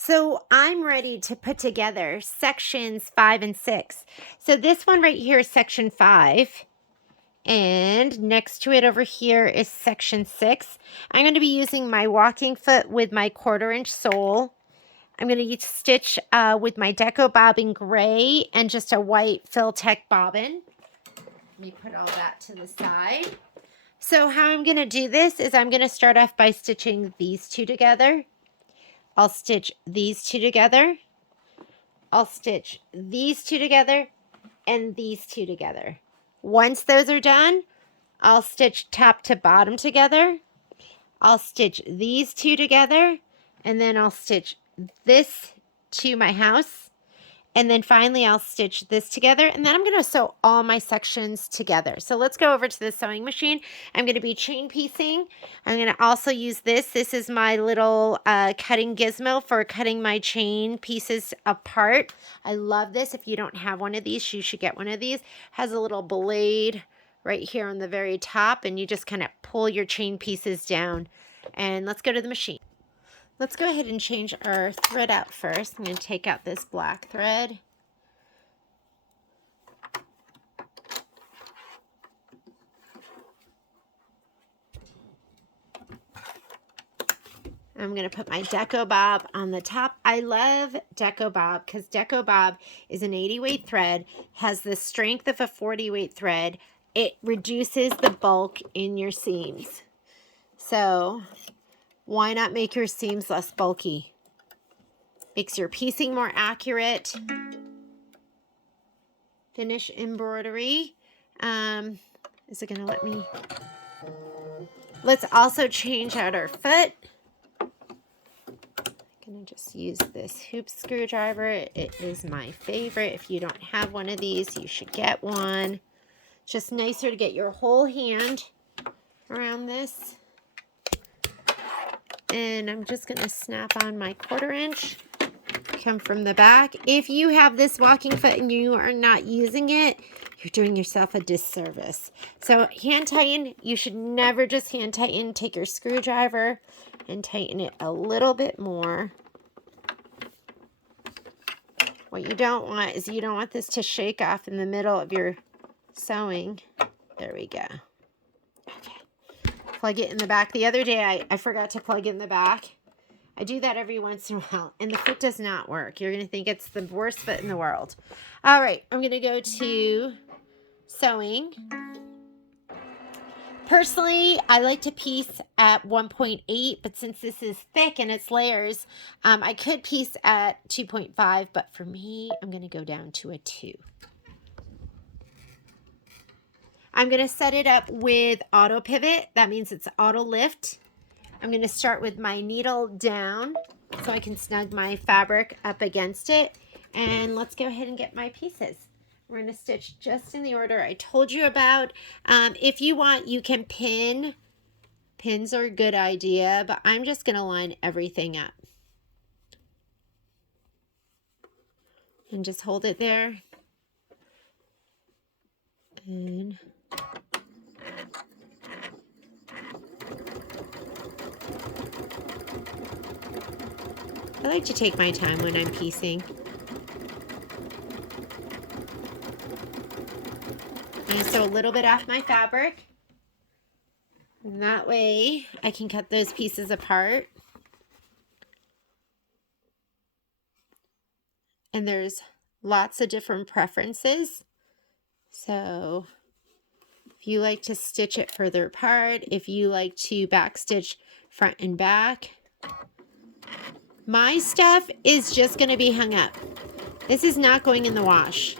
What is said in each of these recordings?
So I'm ready to put together sections 5 and 6. So this one right here is section 5. And next to it over here is section 6. I'm going to be using my walking foot with my 1/4 inch sole. I'm going to stitch with my Deco bobbin gray and just a white Fill-Tech bobbin. Let me put all that to the side. So how I'm going to do this is I'm going to start off by stitching these two together. I'll stitch these two together. I'll stitch these two together and these two together. Once those are done, I'll stitch top to bottom together. I'll stitch these two together, and then I'll stitch this to my house. And then finally, I'll stitch this together, and then I'm going to sew all my sections together. So let's go over to the sewing machine. I'm going to be chain piecing. I'm going to also use this. This is my little cutting gizmo for cutting my chain pieces apart. I love this. If you don't have one of these, you should get one of these. It has a little blade right here on the very top, and you just kind of pull your chain pieces down. And let's go to the machine. Let's go ahead and change our thread out first. I'm going to take out this black thread. I'm going to put my Deco Bob on the top. I love Deco Bob because Deco Bob is an 80 weight thread, has the strength of a 40 weight thread. It reduces the bulk in your seams. So why not make your seams less bulky? Makes your piecing more accurate. Finish embroidery. Is it going to let me? Let's also change out our foot. I'm going to just use this hoop screwdriver. It is my favorite. If you don't have one of these, you should get one. It's just nicer to get your whole hand around this. And I'm just going to snap on my 1/4 inch. Come from the back. If you have this walking foot and you are not using it, you're doing yourself a disservice. So hand tighten, you should never just hand tighten. Take your screwdriver and tighten it a little bit more. What you don't want is you don't want this to shake off in the middle of your sewing. There we go. Okay. Plug it in the back. The other day I forgot to plug in the back. I do that every once in a while, and the foot does not work. You're going to think it's the worst foot in the world. All right, I'm going to go to sewing. Personally, I like to piece at 1.8, but since this is thick and it's layers, I could piece at 2.5, but for me, I'm going to go down to a 2. I'm going to set it up with auto pivot. That means it's auto lift. I'm going to start with my needle down so I can snug my fabric up against it. And let's go ahead and get my pieces. We're going to stitch just in the order I told you about. If you want, you can pin. Pins are a good idea, but I'm just going to line everything up. And just hold it there. And I like to take my time when I'm piecing. I'm going to sew a little bit off my fabric. And that way I can cut those pieces apart. And there's lots of different preferences. So if you like to stitch it further apart, if you like to backstitch front and back, my stuff is just going to be hung up. This is not going in the wash.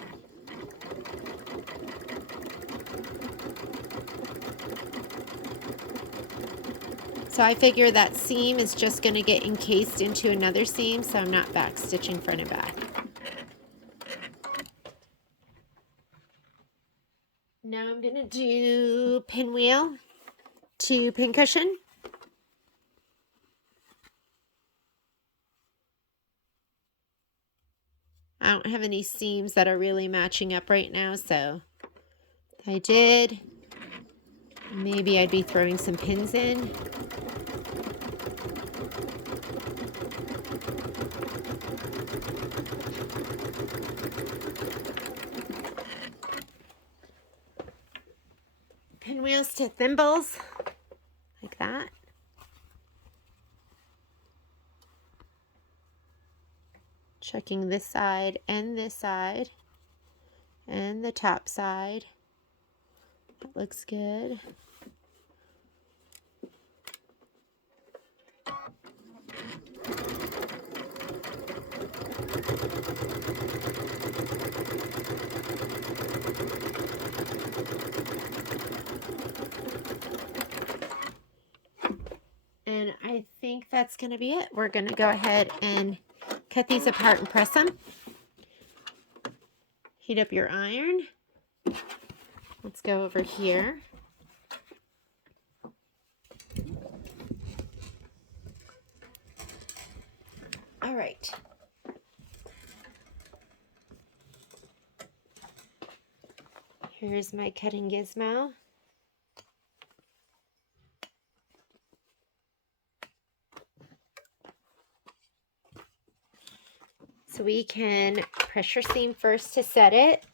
So I figure that seam is just going to get encased into another seam, so I'm not back stitching front and back. Now I'm going to do pinwheel to pincushion. I don't have any seams that are really matching up right now, so if I did, maybe I'd be throwing some pins in. pinwheels to thimbles, like that. Checking this side and the top side. That looks good. And I think that's going to be it. We're going to go ahead and cut these apart and press them. Heat up your iron. Let's go over here. All right. Here's my cutting gizmo. So we can pressure seam first to set it.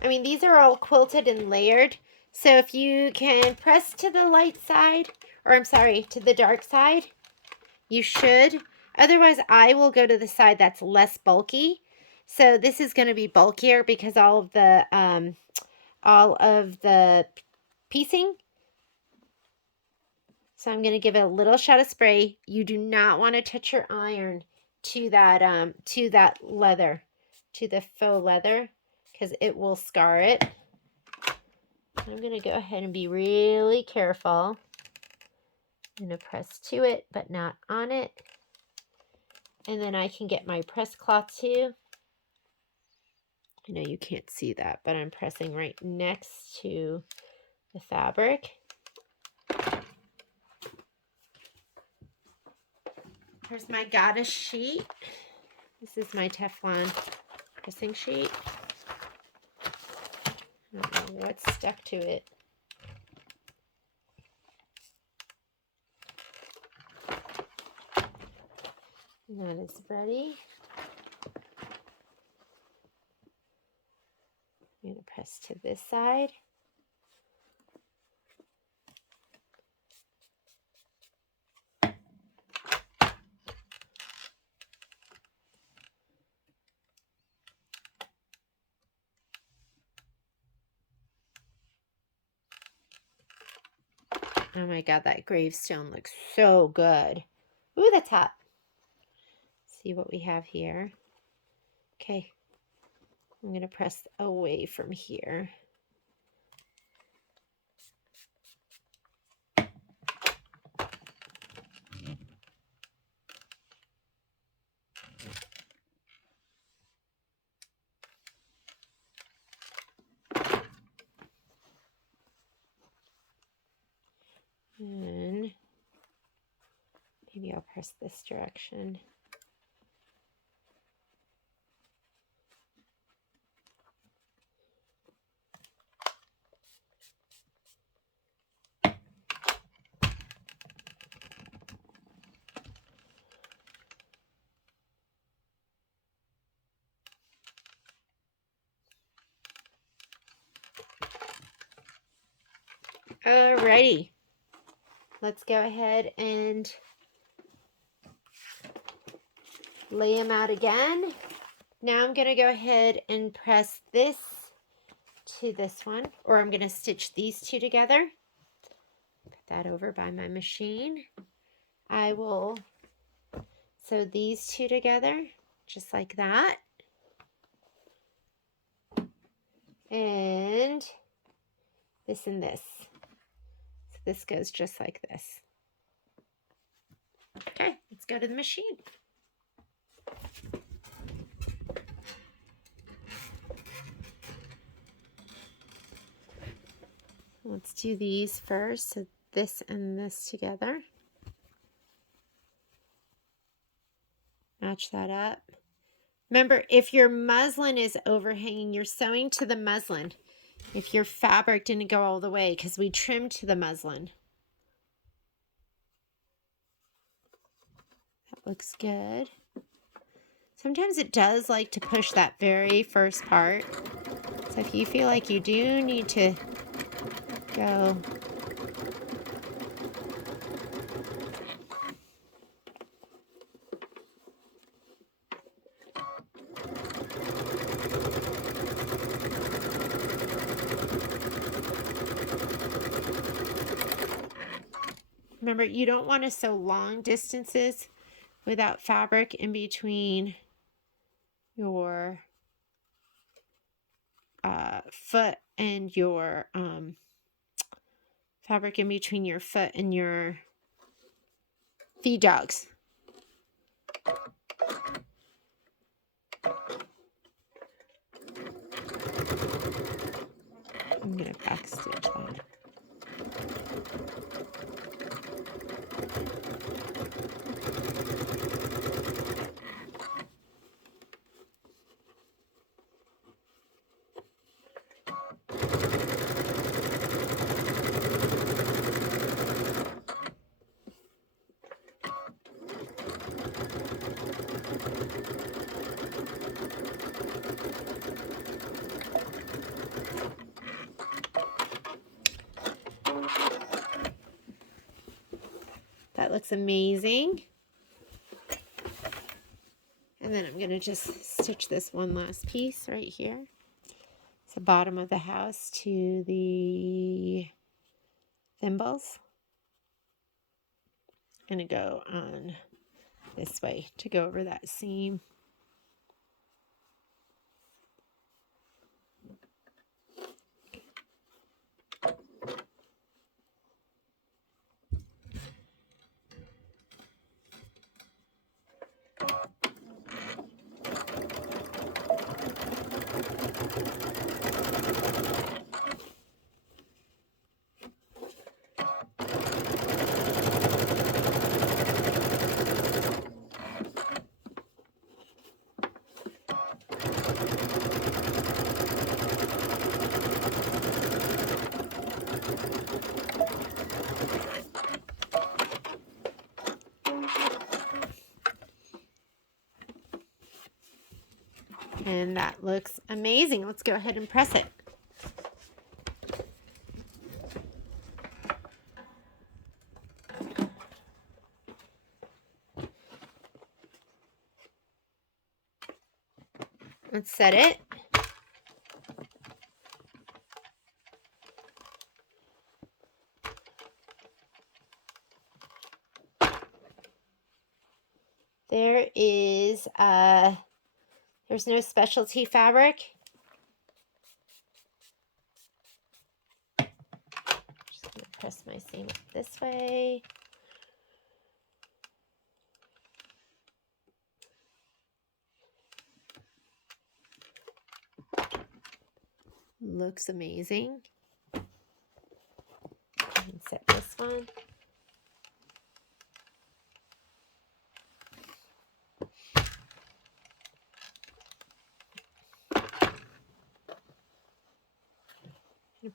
I mean, these are all quilted and layered. So if you can press to the light side, or I'm sorry, to the dark side, you should. Otherwise, I will go to the side that's less bulky. So this is going to be bulkier because all of the piecing. So I'm going to give it a little shot of spray. You do not want to touch your iron to that leather, to the faux leather, because it will scar it. I'm going to go ahead and be really careful. I'm going to press to it, but not on it. And then I can get my press cloth too. I know you can't see that, but I'm pressing right next to the fabric. Here's my goddess sheet. This is my Teflon pressing sheet. I don't know what's stuck to it. And that is ready. I'm going to press to this side. Oh my God, that gravestone looks so good. Ooh, that's hot. Let's see what we have here. Okay. I'm going to press away from here. And maybe I'll press this direction. Alrighty. Let's go ahead and lay them out again. Now I'm going to go ahead and press this to this one, or I'm going to stitch these two together. Put that over by my machine. I will sew these two together just like that. And this and this. So this goes just like this. Okay, let's go to the machine. Let's do these first. So this and this together. Match that up. Remember, if your muslin is overhanging, you're sewing to the muslin. If your fabric didn't go all the way, because we trimmed to the muslin. looks good. Sometimes it does like to push that very first part. So if you feel like you do need to go. Remember, you don't want to sew long distances without fabric in between your foot and your fabric in between your foot and your feed dogs. I'm going to back stitch that. That looks amazing. And then I'm going to just stitch this one last piece right here. It's the bottom of the house to the thimbles. I'm going to go on this way to go over that seam. And that looks amazing. Let's go ahead and press it. Let's set it. There is there's no specialty fabric. Just gonna press my seam up this way. Looks amazing. And set this one.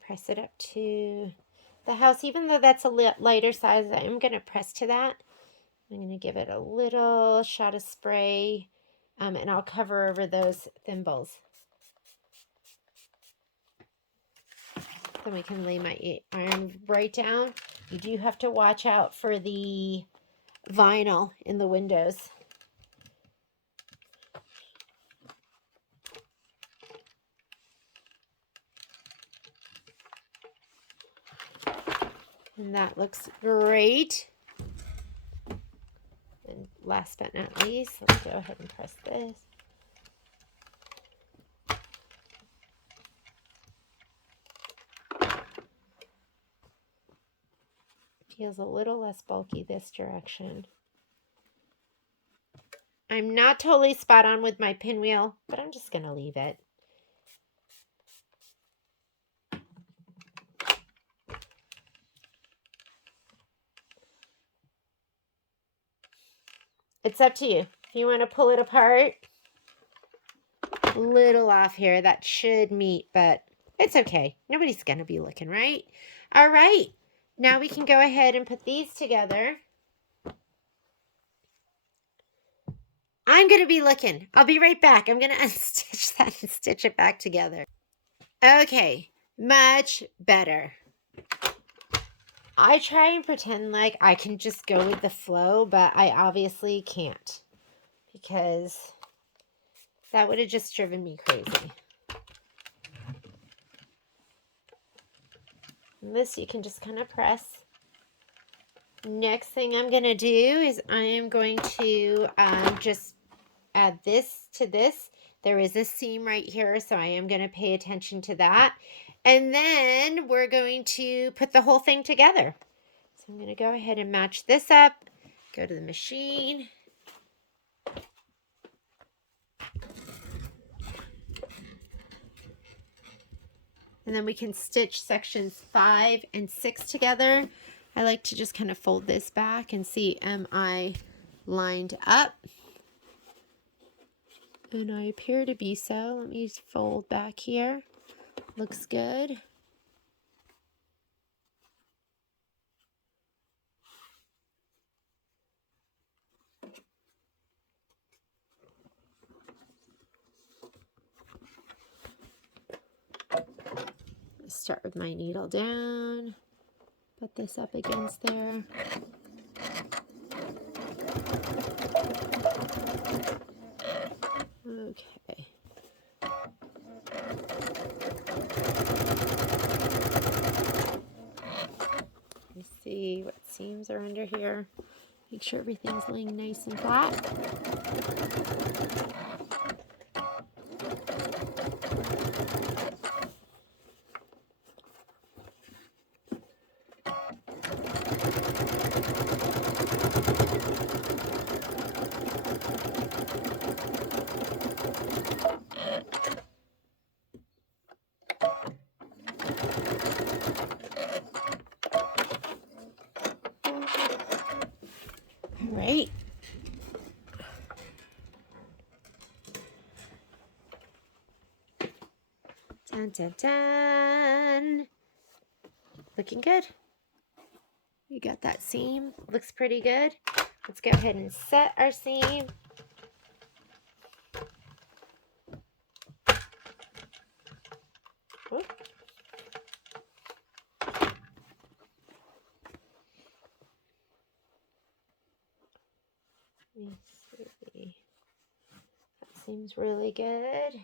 Press it up to the house. Even though that's a lighter size, I'm going to press to that. I'm going to give it a little shot of spray, and I'll cover over those thimbles. Then we can lay my iron right down. You do have to watch out for the vinyl in the windows. And that looks great. And last but not least, let's go ahead and press this. Feels a little less bulky this direction. I'm not totally spot on with my pinwheel, but I'm just going to leave it. It's up to you. If you want to pull it apart, a little off here, that should meet, but it's okay. Nobody's going to be looking, right? All right. Now we can go ahead and put these together. I'm going to be looking. I'll be right back. I'm going to unstitch that and stitch it back together. Okay, much better. I try and pretend like I can just go with the flow, but I obviously can't because that would have just driven me crazy. And this you can just kind of press. Next thing I'm going to do is I am going to just add this to this. There is a seam right here, so I am going to pay attention to that. And then we're going to put the whole thing together. So I'm going to go ahead and match this up, go to the machine. And then we can stitch sections 5 and 6 together. I like to just kind of fold this back and see, am I lined up? And I appear to be so. Let me fold back here. Looks good. Start with my needle down. Put this up against there. Okay. Let's see what seams are under here. Make sure everything's laying nice and flat. Right. Dun, dun, dun. Looking good. We got that seam. Looks pretty good. Let's go ahead and set our seam. Oop. Let me see. That seems really good.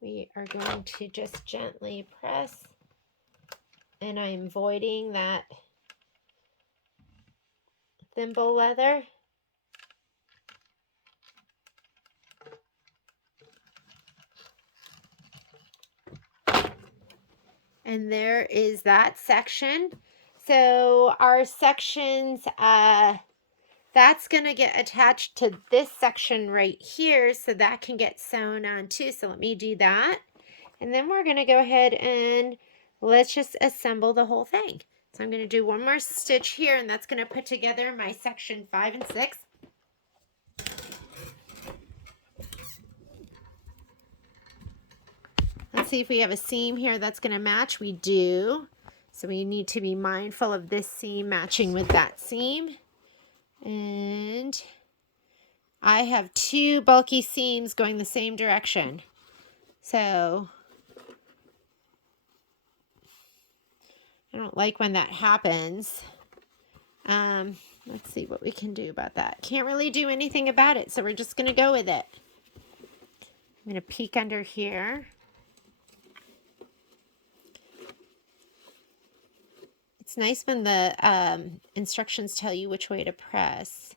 We are going to just gently press, and I'm voiding that thimble leather. And there is that section. So our sections, that's going to get attached to this section right here, so that can get sewn on too. So let me do that. And then we're going to go ahead and let's just assemble the whole thing. So I'm going to do one more stitch here, and that's going to put together my section 5 and 6. Let's see if we have a seam here that's going to match. We do. So we need to be mindful of this seam matching with that seam. And I have 2 bulky seams going the same direction. So I don't like when that happens. Let's see what we can do about that. Can't really do anything about it, so we're just going to go with it. I'm going to peek under here. It's nice when the instructions tell you which way to press.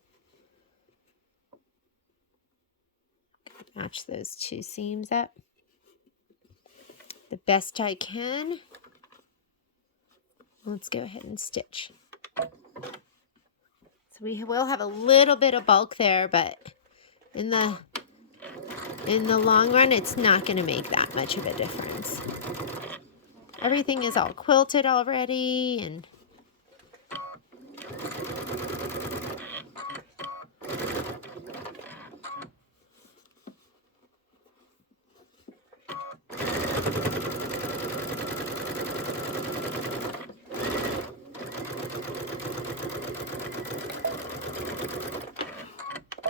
Match those 2 seams up the best I can. Let's go ahead and stitch. So we will have a little bit of bulk there, but in the long run, it's not going to make that much of a difference. Everything is all quilted already, and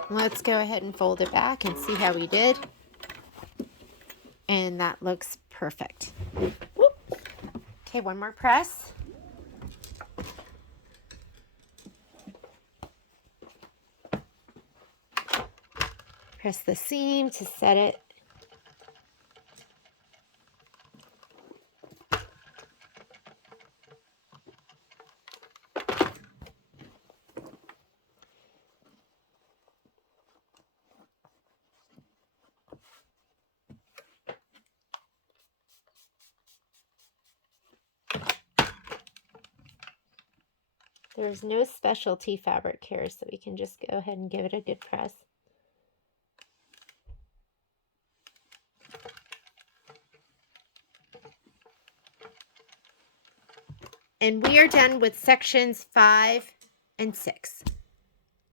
Let's go ahead and fold it back and see how we did. And that looks perfect. Whoop. Okay, one more press. Press the seam to set it. There's no specialty fabric here, so we can just go ahead and give it a good press. And we are done with sections 5 and 6.